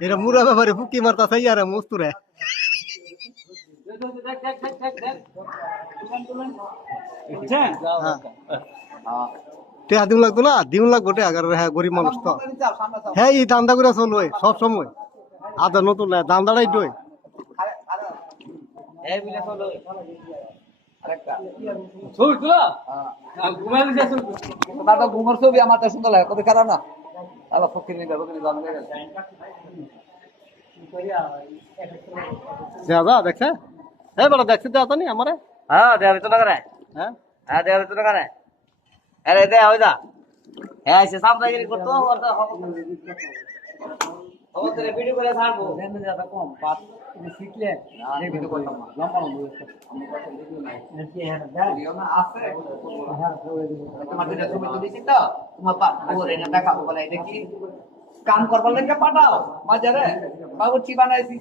এরা মুরা ব্যাপারে ফুকি মারতাছে ইয়ারে মস্তুরে টেহা দিন লাগতো না? দিন লাগবো টেহা কারণ হ্যাঁ গরিব মানুষ তো। হ্যাঁ এই দান্দা করে চলবে সব সময়। আদা নতুন না দান্দাটাই ডই দাদা ঘুমার ছবি আমার তো সুন্দর লাগে কত খারাপ না? আল্লাহ ফকির নিবে ফকির জানলে দাদা দেখছে হ্যাঁ বেটা দেখছে দাদা নি আমারে। হ্যাঁ দেয়া তো না করে হ্যাঁ? হ্যাঁ দেয়া তো না করে আরে দে ওই দা হ্যাঁ সে সামদাগিরি করতো ওরটা তেরে ভিডিও করে ছাড়বো। দেন দাদা কম পাঁচ শিখলে আরে ভিডিও করলাম না। লম্বা লম্বা আছে। তোমার দুইটা ছবি তুলেছি তো? তোমার পা ওরে না দেখাবো বলে এটা কি? কাম করবার লাগে পাঠাও মাঝারে বাবুচি বানাইছি।